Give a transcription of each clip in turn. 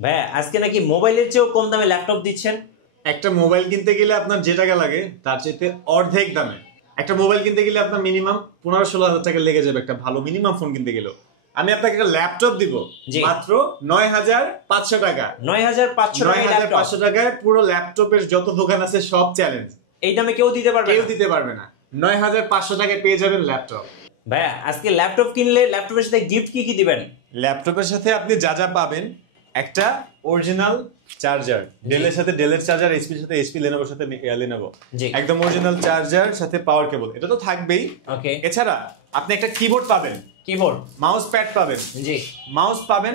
ভাই আজকে নাকি মোবাইলের চেয়েও কম দামে ল্যাপটপ দিচ্ছেন। একটা মোবাইল কিনতে গেলে আপনার যে টাকা লাগে তার চাইতে অর্ধেক দামে একটা মোবাইল কিনতে গেলে আপনার মিনিমাম 15-16 হাজার টাকা লেগে যাবে একটা ভালো মিনিমাম ফোন কিনতে গেলেও। আমি আপনাকে একটা ল্যাপটপ দিব মাত্র 9,500 টাকা। 9,500 টাকায় পুরো ল্যাপটপের যত দোকান আছে সব চ্যালেঞ্জ। এই দামে কেউ দিতে পারবে না। 9,500 টাকায় পেয়ে যাবেন ল্যাপটপ। ভাইয়া আজকে ল্যাপটপ কিনলে ল্যাপটপের সাথে গিফট কি দিবেন? ল্যাপটপের সাথে আপনি যা যা পাবেন, একটা অরিজিনাল চার্জার, ডেলের সাথে ডেলের চার্জার, এইচপির সাথে এইচপি, লেনোভোর সাথে লেনোভো, একদম অরিজিনাল চার্জার সাথে পাওয়ার কেবল, এটা তো থাকবেই। ওকে, এছাড়া আপনি একটা কিবোর্ড পাবেন, মাউস প্যাড পাবেন, মাউস পাবেন,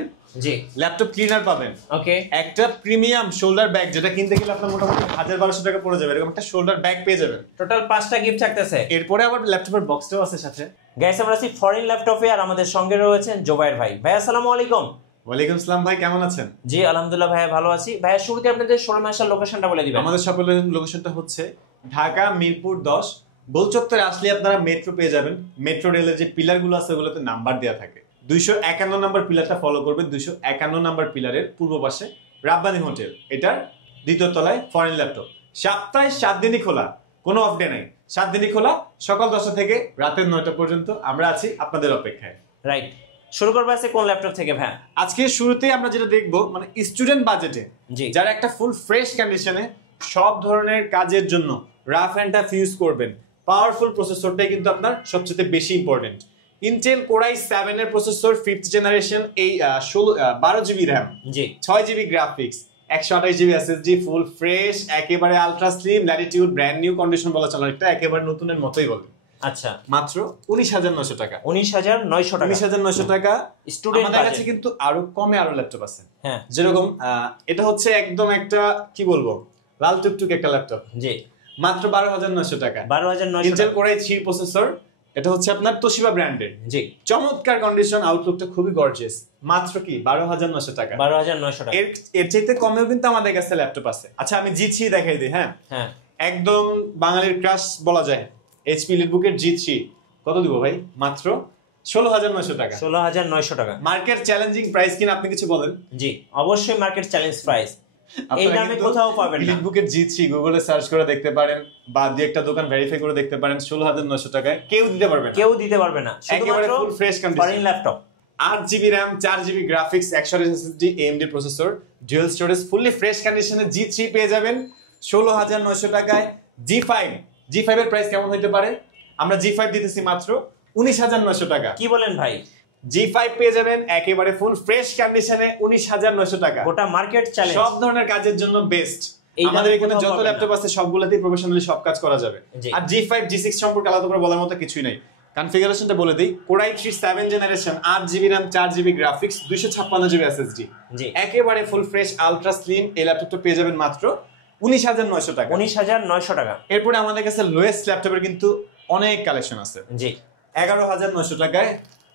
ল্যাপটপ ক্লিনার পাবেন, ওকে, একটা প্রিমিয়াম শোল্ডার ব্যাগ যেটা কিনতে গেলে আপনার মোটামুটি 1,000-1,200 টাকা পড়ে যাবে, এরকম একটা শোল্ডার ব্যাগ পেয়ে যাবেন। টোটাল 5টা গিফট থাকতেছে। এরপরে আবার ল্যাপটপের বক্সটাও আছে সাথে। গাইস আমরা আছি ফরেন ল্যাপটপে, আর আমাদের সঙ্গে রয়েছেন জোবায়ের ভাই। ভাই আসসালামু আলাইকুম। ওয়ালাইকুম আসসালাম ভাই, কেমন আছেন? জি আলহামদুলিল্লাহ ভাই, ভালো আছি। ভাই শুরুতে আপনাদের শোরুম আসার লোকেশনটা বলে দিবেন। আমাদের শপের লোকেশনটা হচ্ছে ঢাকা মিরপুর 10 গোলচত্বরে। আসলে আপনারা মেট্রো পেয়ে যাবেন। মেট্রো রেলের যে পিলারগুলো আছে ওগুলোতে নাম্বার দেওয়া থাকে। 251 নম্বর পিলারটা ফলো করবেন। 251 নম্বর পিলারের পূর্ব পাশে রাব্বানি হোটেল, এটার দ্বিতীয় তলায় ফরেন ল্যাপটপ। সপ্তাহে 7 দিনই খোলা, কোনো অফ ডে নাই। 7 দিনই খোলা, সকাল 10টা থেকে রাতের 9টা পর্যন্ত আমরা আছি আপনাদের অপেক্ষায়। রাইট, শুরু করবো আছে কোন ল্যাপটপ থেকে ভাই? আজকে শুরুতেই আমরা যেটা দেখবো, মানে স্টুডেন্ট বাজেটে যারা একটা ফুল ফ্রেশ কন্ডিশনে সব ধরনের কাজের জন্য রাফ এন্ড টাফ ইউজ করবেন, পাওয়ারফুল প্রসেসরটাই কিন্তু আপনার সবচেয়ে বেশি ইম্পর্টেন্ট। ইন্টেল কোর i7 এর প্রসেসর 5th জেনারেশন, এই 12 GB RAM, 6 GB graphics, 128 GB SSD, full fresh, একেবারে ultra slim, Latitude, brand new condition বলা চলে, একটা একেবারে নতুনের মতোই বলে। আচ্ছা, মাত্র 19,900 টাকা। 19,900 টাকা স্টুডেন্ট। আমাদের কাছে কিন্তু আরো কমে আরো ল্যাপটপ আছে। হ্যাঁ, যেরকম এটা হচ্ছে একদম একটা কি বলবো লাল টুকটুক একটা ল্যাপটপ, জি, মাত্র 12,900 টাকা। 12,900 ইন্টেল কোর i3 প্রসেসর, এটা হচ্ছে আপনার তোশিবা ব্র্যান্ডের, জি, চমৎকার কন্ডিশন, আউটলুকটা খুবই গর্জিয়াস। মাত্র কি 12,900 টাকা। 12,900 টাকা। এর চাইতে কমেও কিন্তু আমাদের কাছে ল্যাপটপ আছে। আচ্ছা আমি জি3 দেখাই দিই। হ্যাঁ, একদম বাঙালির ক্রাশ বলা যায়, এইচপি লিটবুকের জি3 কত দিব ভাই? মাত্র 16,900 টাকা। 16,900 টাকা মার্কেট চ্যালেঞ্জিং প্রাইস কিনা আপনি কিছু বলেন? জি অবশ্যই মার্কেট চ্যালেঞ্জ প্রাইস, এই দামে কোথাও পাবেন না। লিটবুকের জি3 গুগলে সার্চ করে দেখতে পারেন বা দুই একটা দোকান ভেরিফাই করে দেখতে পারেন, 16,900 টাকায় কেউ দিতে পারবে না। একেবারে ফুল fresh condition foreign laptop. 8 GB RAM, 4 GB graphics, 128 SSD, AMD processor, dual storage, fully fresh কন্ডিশনে জি3 পেয়ে যাবেন 16,900 টাকায়। জি5 এর প্রাইস কেমন হতে পারে? আমরা জি5 দিতেছি মাত্র 19,900 টাকা। কি বলেন ভাই? জি5 পেয়ে যাবেন একেবারে ফুল ফ্রেশ কন্ডিশনে 19,900 টাকা। গোটা মার্কেট চ্যালেঞ্জ, সব ধরনের কাজের জন্য বেস্ট। আমাদের এখানে যত ল্যাপটপ আছে সবগুলোতেই প্রফেশনালি সব কাজ করা যাবে। আর জি5 জি6 সম্পর্কে আলাদা করে বলার মতো কিছুই নাই। কনফিগারেশনটা বলে দেই, core i3 7 generation, 8 GB RAM, 4 GB graphics, 256 GB SSD, একেবারে ফুল ফ্রেশ আলট্রা স্লিম। এই ল্যাপটপটা পেয়ে যাবেন মাত্র 19,900 টাকা। 19,900 টাকা। এরপরে আমাদের কাছে লোয়েস্ট ল্যাপটপের কিন্তু অনেক কালেকশন আছে। জি, 11,900 টাকায়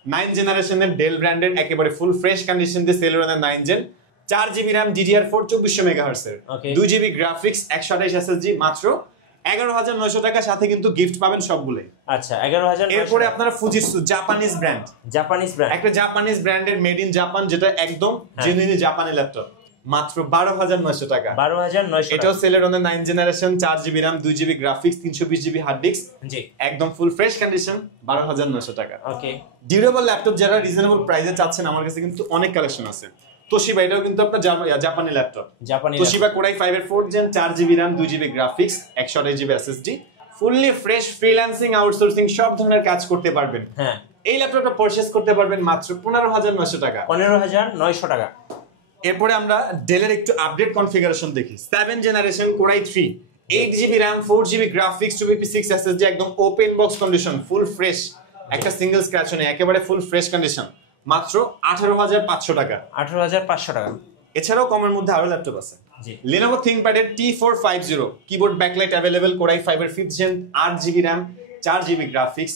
9 জেনারেশনের ডেল ব্র্যান্ডের একেবারে ফুল ফ্রেশ কন্ডিশন দিয়ে সেলেরনের 9 gen, 4 GB RAM, DDR4 2400 megahertz এর, 2 জিবি গ্রাফিক্স, 128 এসএসডি, মাত্র 11,900 টাকা। সাথে কিন্তু গিফট পাবেন সবগুলোই। আচ্ছা 11,900। এরপরে আপনারা ফুজিটসু, জাপানিজ ব্র্যান্ড, একটা জাপানিজ ব্র্যান্ডের মেড ইন জাপান, যেটা একদম জেনুইন জাপানি ল্যাপটপ, মাত্র 12,900 টাকা। 12,900। এটাও সেলেরনের 9 generation, 4 GB RAM, 2 GB graphics, 320 GB hard disk, জি, একদম ফুল ফ্রেশ কন্ডিশন, 12,900 টাকা। ওকে, ডিউরেবল ল্যাপটপ যারা রিজনেবল প্রাইসে চাচ্ছেন, আমার কাছে কিন্তু অনেক কালেকশন আছে। তোশিবা, এটাও কিন্তু আপনার জাপানি ল্যাপটপ, তোশিবা কোর i5 এর 4th gen, 4 GB RAM, 2 GB graphics, 128 GB SSD, fully fresh, freelancing, outsourcing সব ধরনের কাজ করতে পারবেন। হ্যাঁ, এই ল্যাপটপটা পারচেজ করতে পারবেন মাত্র 15,900 টাকা। 15,900 টাকা। এরপরে আমরা ডেলের একটু আপডেট কনফিগারেশন দেখি। 7 generation core i3, 8 GB RAM, 4 GB graphics, 256 SSD, একদম open box condition, full fresh, একটা সিঙ্গেল স্ক্র্যাচ নেই, একেবারে ফুল ফ্রেশ কন্ডিশন, মাত্র 18,500 টাকা। 18,500 টাকা। এছাড়াও কমের মধ্যে আরো ল্যাপটপ আছে। Lenovo ThinkPad এর T450, keyboard backlight available, core i5 এর 5th gen, 8 GB RAM, 4 GB graphics,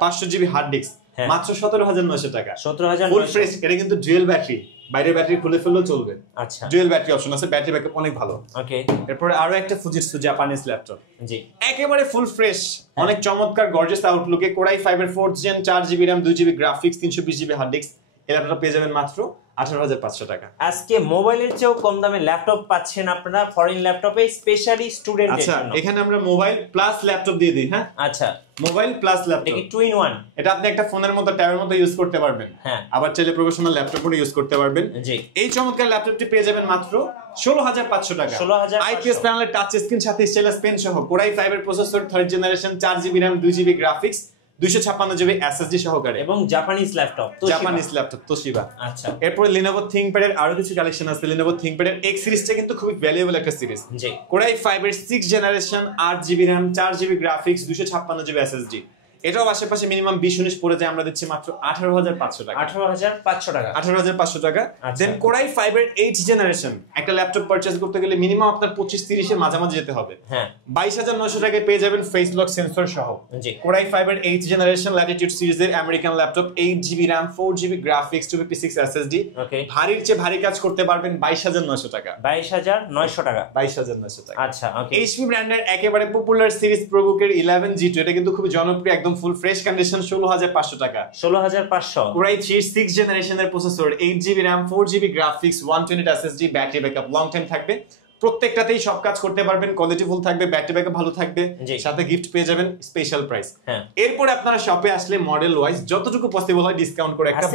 500 GB hard disk, মাত্র 17,900 টাকা। 17,900 ফুল ফ্রেশ। এটা কিন্তু ডুয়াল ব্যাটারি, বাইরের ব্যাটারি খুলে ফেললেও চলবে। আচ্ছা, ডুয়াল ব্যাটারি অপশন আছে, ব্যাটারি ব্যাকআপ অনেক ভালো। ওকে, এরপরে আরো একটা ফুজিটসু জাপানিজ ল্যাপটপ, জি, একেবারে ফুল ফ্রেশ, অনেক চমৎকার গর্জিয়াস আউটলুকে, কোর i5 এর 4th gen, 4 GB RAM, 2 GB graphics, 320 GB hard disk. এই ল্যাপটপটা পেয়ে যাবেন মাত্র 18,500 টাকা। আজকে মোবাইলের চেয়েও কম দামে ল্যাপটপ পাচ্ছেন আপনারা ফরেন ল্যাপটপে, স্পেশালি স্টুডেন্টদের আচ্ছা, জন্য। এখানে আমরা মোবাইল প্লাস ল্যাপটপ দিয়ে দিই। হ্যাঁ, আচ্ছা, মোবাইল প্লাস ল্যাপটপ, এটা কি 2 in 1? এটা আপনি একটা ফোনের মতো ট্যাবের মতো ইউজ করতে পারবেন। হ্যাঁ, আবার চাইলে প্রফেশনাল ল্যাপটপ করে ইউজ করতে পারবেন। জি, এই চমৎকার ল্যাপটপটি পেয়ে যাবেন মাত্র 16,500 টাকা। 16,500 আইপিএস প্যানেলের টাচ স্ক্রিন সাথে স্টাইলাস পেন সহ Core i5 এর processor, 3rd generation, 4GB RAM, 2GB graphics, 256GB SSD সহকারে, এবং Japanese laptop, Japanese laptop Toshiba. আচ্ছা, এরপরে Lenovo ThinkPad এর আরো কিছু কালেকশন আছে। Lenovo ThinkPad এর X সিরিজটা কিন্তু খুবই ভ্যালুয়েবল একটা সিরিজ। জি, Core i5 এর 6th generation, 8GB RAM, 4GB graphics, 256GB SSD। এটাও আশেপাশে মিনিমাম 20-19 পড়ে যায়, আমরা দিচ্ছি মাত্র 18,500 টাকা। 18,500 টাকা, 18,500 টাকা। দেন Core i5 এর 8th জেনারেশন একটা ল্যাপটপ পারচেজ করতে গেলে মিনিমাম আপনার 25-30 এর মাঝামাঝি যেতে হবে। হ্যাঁ, 22,900 টাকায় পেয়ে যাবেন ফেস লক সেন্সর সহ। জি, Core i5 এর 8th জেনারেশন ল্যাটিটিউড সিরিজের American laptop, 8GB RAM, 4GB graphics, 256 SSD। ওকে, ভারীর চেয়ে ভারী কাজ করতে পারবেন 22,900 টাকা। 22,900 টাকা, 22,900 টাকা। আচ্ছা, ওকে। HP ব্র্যান্ডের একেবারে পপুলার সিরিজ প্রোবুকের 11G2, এটা কিন্তু খুবই জনপ্রিয়, একদম ফুল ফ্রেশ কন্ডিশন, 16,500 টাকা। 16,500। Core i3 6th জেনারেশনের processor, 8GB RAM, 4GB graphics, 120 SSD, battery backup long time থাকবে। প্রত্যেকটাতেই সব কাজ করতে পারবেন, কোয়ালিটি ফুল থাকবে, ব্যাটারি ব্যাকআপ ভালো থাকবে, সাথে গিফট পেয়ে যাবেন স্পেশাল প্রাইস। হ্যাঁ, এরপর আপনারা শপে আসলে মডেল ওয়াইজ যতটুকু পসিবল হয় ডিসকাউন্ট করে একটা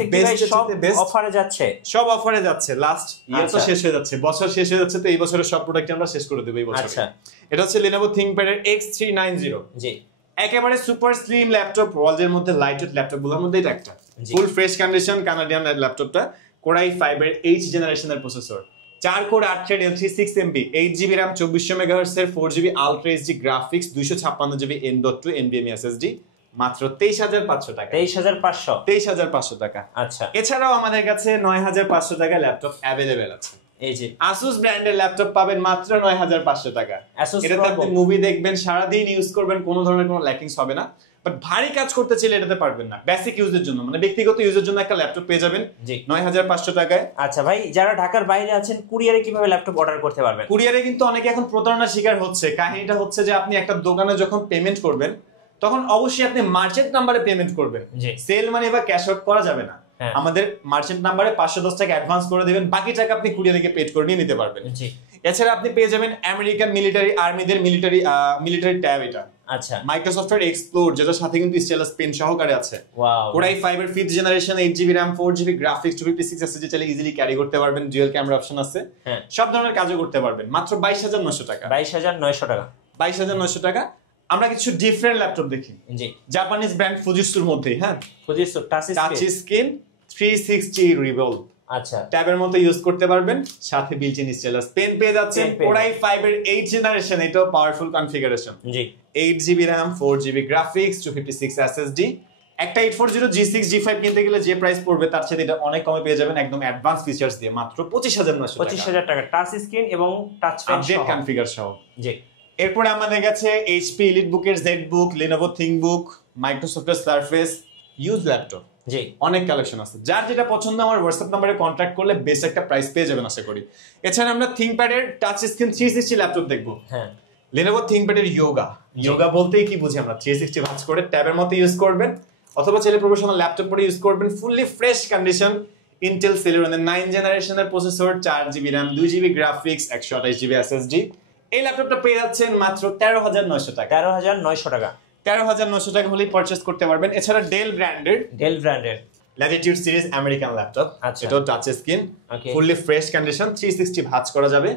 বেস্ট অফারে যাচ্ছে, সব অফারে যাচ্ছে। লাস্ট ইয়ার তো শেষ হয়ে যাচ্ছে, বছর শেষ হয়ে যাচ্ছে, তো এই বছরের সব প্রোডাক্ট আমরা শেষ করে দেব এই বছর। আচ্ছা, এটা হচ্ছে Lenovo ThinkPad এর X390। জি, একেবারে সুপার স্লিম ল্যাপটপ, ওয়ার্ল্ডের মধ্যে লাইটওয়েট ল্যাপটপগুলোর মধ্যে এটা একটা ফুল ফ্রেশ কন্ডিশন কানাডিয়ান ল্যাপটপটা। Core i5 এর 8th জেনারেশনের processor, 4 core 8 thread L3 6MB, 8GB RAM, 2400 MHz এর 4GB ultra HD graphics, 256GB M.2 NVMe SSD, মাত্র 23,500 টাকা। 23,500, 23,500 টাকা। আচ্ছা, এছাড়াও আমাদের কাছে 9,500 টাকা ল্যাপটপ অ্যাভেলেবেল আছে। এই যে Asus ব্র্যান্ডের ল্যাপটপ পাবেন মাত্র 9,500 টাকা। এটাতে আপনি মুভি দেখবেন, সারা দিন ইউজ করবেন, কোনো ধরনের কোনো ল্যাকিংস হবে না। বাট ভারী কাজ করতে চাইলে এটাতে পারবেন না। বেসিক ইউজের জন্য, মানে ব্যক্তিগত ইউজের জন্য একটা ল্যাপটপ পেয়ে যাবেন 9,500 টাকায়। আচ্ছা ভাই, যারা ঢাকার বাইরে আছেন কুরিয়ারে কিভাবে ল্যাপটপ অর্ডার করতে পারবেন? কুরিয়ারে কিন্তু অনেকে এখন প্রতারণার শিকার হচ্ছে। কাহিনীটা হচ্ছে যে আপনি একটা দোকানে যখন পেমেন্ট করবেন তখন অবশ্যই আপনি মার্চেন্ট নাম্বারে পেমেন্ট করবেন, সেল মানি বা ক্যাশ আউট করা যাবে না। আমাদের মার্চেন্ট নাম্বারে 510 টাকা অ্যাডভান্স করে দিবেন, বাকি টাকা আপনি কুরিয়ারে গিয়ে পেড করে নিয়ে নিতে পারবেন। এছাড়া আপনি পেয়ে যাবেন আমেরিকান মিলিটারি আর্মিদের মিলিটারি ট্যাব, এটা আচ্ছা, মাইক্রোসফটের এক্সপ্লোর, যেটার সাথে কিন্তু স্টাইলাস পেন সহকারে আছে। Core i5 এর 5th generation, 8GB RAM, 4GB graphics, 256 SSD চাইলে ইজিলি ক্যারি করতে পারবেন, ডুয়াল ক্যামেরা অপশন আছে, সব ধরনের কাজও করতে পারবেন, মাত্র 22,900 টাকা। 22,900 টাকা, 22,900 টাকা। আমরা কিছু ডিফারেন্ট ল্যাপটপ দেখি, জি, জাপানিজ ব্র্যান্ড ফুজিটসুর মধ্যে। হ্যাঁ, ফুজিটসু টাচ স্ক্রিন 360 রিভলভ, আচ্ছা, ট্যাবের মতো ইউজ করতে পারবেন, সাথে বিল্ট ইন স্টাইলাস পেন পেয়ে যাচ্ছেন। Core i5 এর 8th জেনারেশন, এটাও পাওয়ারফুল কনফিগারেশন, জি, 8GB RAM, 4GB graphics, 256 SSD। একটা 840 G6 G5 কিনতে গেলে যে প্রাইস পড়বে তার সাথে এটা অনেক কমে পেয়ে যাবেন, একদম অ্যাডভান্স ফিচারস দিয়ে, মাত্র 25,900 টাকা। 25,000 টাকা, টাচ স্ক্রিন এবং টাচ প্যাড সহ, আপডেট কনফিগার সহ, জি। এরপরে আমাদের কাছে HP EliteBook এর ZBook, Lenovo ThinkBook, মাইক্রোসফটের সারফেস ইউজ ল্যাপটপ, জি, অনেক কালেকশন আছে। যার যেটা পছন্দ আমার হোয়াটসঅ্যাপ নম্বরে কন্ট্যাক্ট করলে বেস্ট একটা প্রাইস পেয়ে যাবেন আশা করি। এছাড়া আমরা ThinkPad এর টাচ স্ক্রিন 360 ল্যাপটপ দেখবো। হ্যাঁ, Lenovo ThinkPad এর যোগা বলতেই কি বুঝি আমরা, 360 ভাঁজ করে ট্যাবের মতো ইউজ করবেন, অথবা চাইলে প্রফেশনাল ল্যাপটপ পরে ইউজ করবেন। Fully fresh condition, Intel Celeron 9 জেনারেশনের processor, 4GB RAM, 2GB graphics, 128GB SSD। এই ল্যাপটপটা পেয়ে যাচ্ছেন মাত্র 13,900 টাকা। 13,900 টাকা, 13,900 টাকা হলেই পারচেজ করতে পারবেন। এছাড়া ডেল ব্র্যান্ডের ল্যাটিটিউড সিরিজ আমেরিকান ল্যাপটপ, এটাও touch screen, fully fresh condition, 360 ভাঁজ করা যাবে।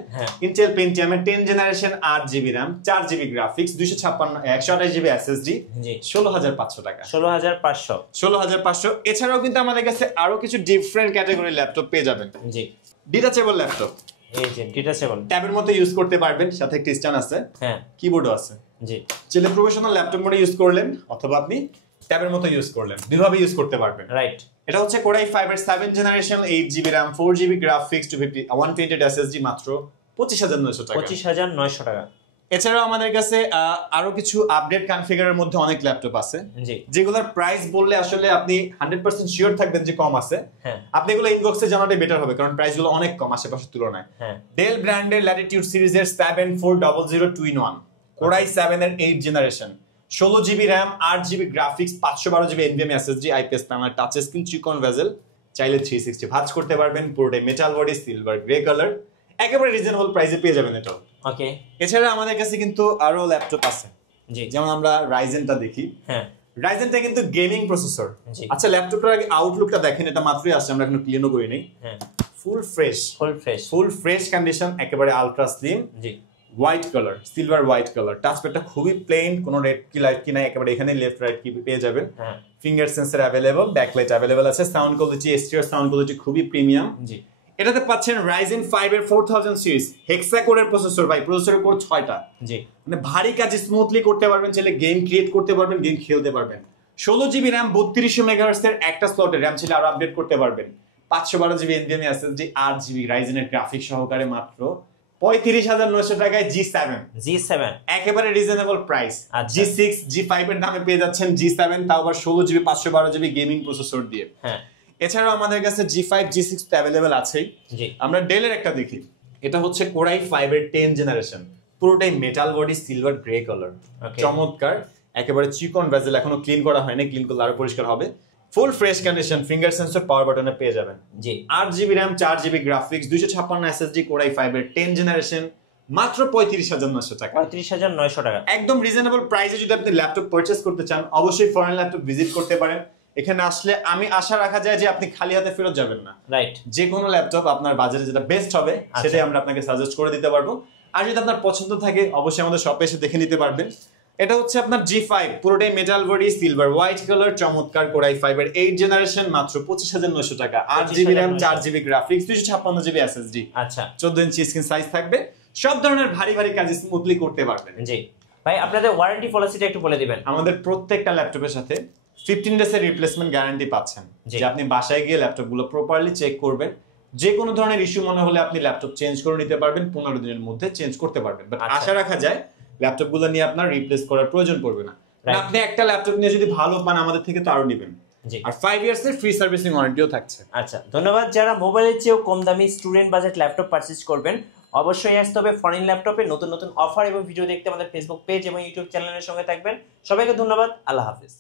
Intel Pentium এর 10 generation, 8GB RAM, 4GB graphics, 128GB SSD, 16,500 টাকা। 16,500। এছাড়াও কিন্তু আমাদের কাছে আরো কিছু ডিফারেন্ট ক্যাটাগরির ল্যাপটপ পেয়ে যাবেন, জি। ডিটাচেবল ল্যাপটপ, এই যে ডিটাচেবল, ট্যাবের মতো ইউজ করতে পারবেন, সাথে একটা স্ট্যান্ড আছে, হ্যাঁ, কিবোর্ডও আছে, জি। চাইলে প্রফেশনাল ল্যাপটপ মোডে ইউজ করলেন, অথবা আপনি ট্যাবের মতো ইউজ করলেন, দুইভাবে ইউজ করতে পারবেন, রাইট। এটা হচ্ছে Core i5 এর 7th generation, 8GB RAM, 4GB graphics, 128 SSD, মাত্র 25,900 টাকা। 25,900 টাকা। এছাড়াও আমাদের কাছে আরো কিছু আপডেট কনফিগারের মধ্যে অনেক ল্যাপটপ আছে, জি, যেগুলোর প্রাইস বললে আসলে আপনি 100% শিওর থাকবেন যে কম আছে। হ্যাঁ, আপনি এগুলো ইনবক্সে জানালে বেটার হবে, কারণ প্রাইসগুলো অনেক কম আশেপাশের তুলনায়। হ্যাঁ, ডেল ব্র্যান্ডের ল্যাটিটিউড সিরিজের 7400 2-in-1, Core i7 এর 8th generation, 16GB RAM, 8GB graphics, 512GB NVMe SSD, IPS panel, touch screen, চিকন ভেজেল, চাইলে 360 ভাঁজ করতে পারবেন, পুরোটাই metal body, silver grey colour, একেবারে রিজনেবল প্রাইসে পেয়ে যাবেন এটাও। ওকে, এছাড়া আমাদের কাছে কিন্তু আরো ল্যাপটপ আছে, জি, যেমন আমরা রাইজেনটা দেখি। হ্যাঁ, রাইজেনটা কিন্তু গেমিং প্রসেসর। জি, আচ্ছা, ল্যাপটপটার আগে আউটলুকটা দেখেন, এটা মাত্রই আসছে, আমরা এখনো ক্লিনও করি নাই। হ্যাঁ, full fresh, full fresh condition, একেবারে আলট্রা স্লিম, জি, white colour, silver white colour. টাচপ্যাডটা খুবই প্লেন, কোনো রেড কি লাইট কি নাই, একেবারে এখানে লেফট রাইট কি পেয়ে যাবেন। হ্যাঁ, finger sensor available, backlight available আছে, সাউন্ড কোয়ালিটি, এক্সটিরিয়র সাউন্ড কোয়ালিটি খুবই প্রিমিয়াম। জি, এটাতে পাচ্ছেন Ryzen 5 এর 4000 সিরিজ হেক্সা কোরের প্রসেসর। ভাই, প্রসেসরের কোর 6টা, জি, মানে ভারী কাজ স্মুথলি করতে পারবেন, চাইলে গেম ক্রিয়েট করতে পারবেন, গেম খেলতে পারবেন। 16GB RAM, 3200 মেগাহার্টজ এর একটা স্লটে RAM, চাইলে আরো আপডেট করতে পারবেন। 512GB NVMe SSD, 8GB Ryzen এর গ্রাফিক সহকারে মাত্র 35,900 টাকায় G7, একেবারে রিজনেবল প্রাইস। G6, G5 এর দামে পেয়ে যাচ্ছেন G7, তাও আবার 16GB 512GB গেমিং প্রসেসর দিয়ে। হ্যাঁ, এছাড়াও আমাদের কাছে G5, G6 অ্যাভেলেবল আছেই। জি, আমরা ডেলের একটা দেখি, এটা হচ্ছে Core i5 এর 10 জেনারেশন, পুরোটাই metal body, silver grey colour, চমৎকার, একেবারে চিকন বেজেল, এখনো ক্লিন করা হয়নি, ক্লিন করলে আরো পরিষ্কার হবে। Full fresh condition, finger sensor, power বাটনে পেয়ে যাবেন। জি, 8GB RAM, 4GB graphics, 256 SSD, Core i5 এর 10 জেনারেশন, মাত্র 35,900 টাকা। 35,900 টাকা, একদম রিজনেবল প্রাইসে যদি আপনি ল্যাপটপ পারচেজ করতে চান, অবশ্যই ফরেন ল্যাপটপ ভিজিট করতে পারেন। এখানে আসলে আমি আশা রাখা যায় যে আপনি খালি হাতে ফেরত যাবেন না। রাইট, যে কোনো ল্যাপটপ আপনার বাজারে যেটা বেস্ট হবে সেটাই আমরা আপনাকে সাজেস্ট করে দিতে পারবো। আর যদি আপনার পছন্দ থাকে, অবশ্যই আমাদের শপে এসে দেখে নিতে পারবেন। এটা হচ্ছে আপনার G5, পুরোটাই metal body, silver white colour, চমৎকার, Core i5 এর 8 জেনারেশন, মাত্র 25,900 টাকা। 8GB RAM, 4GB graphics, 256GB SSD, আচ্ছা, 14 ইঞ্চি স্ক্রিন সাইজ থাকবে। সব ধরনের ভারী ভারী কাজ স্মুথলি করতে পারবেন। জি ভাই, আপনাদের ওয়ারেন্টি পলিসিটা একটু বলে দিবেন। আমাদের প্রত্যেকটা ল্যাপটপের সাথে 15 ডেজ এর রিপ্লেসমেন্ট গ্যারান্টি পাচ্ছেন, যে আপনি বাসায় গিয়ে ল্যাপটপগুলো প্রপারলি চেক করবেন, যে কোনো ধরনের ইস্যু মনে হলে আপনি ল্যাপটপ চেঞ্জ করে নিতে পারবেন, 15 দিনের মধ্যে চেঞ্জ করতে পারবেন। বাট আশা রাখা যায় ল্যাপটপগুলো নিয়ে আপনার রিপ্লেস করার প্রয়োজন পড়বে না। আপনি একটা ল্যাপটপ নিয়ে যদি ভালো পান, আমাদের থেকে তো আরো নেবেন। আর 5 ইয়ার্স এর ফ্রি সার্ভিসিং ওয়ারেন্টিও থাকছে। আচ্ছা, ধন্যবাদ। যারা মোবাইলের চেয়েও কম দামি স্টুডেন্ট বাজেট ল্যাপটপ পারচেজ করবেন, অবশ্যই আসতে হবে ফরেন ল্যাপটপে। নতুন নতুন অফার এবং ভিডিও দেখতে আমাদের ফেসবুক পেজ এবং ইউটিউব চ্যানেলের সঙ্গে থাকবেন। সবাইকে ধন্যবাদ, আল্লাহ হাফেজ।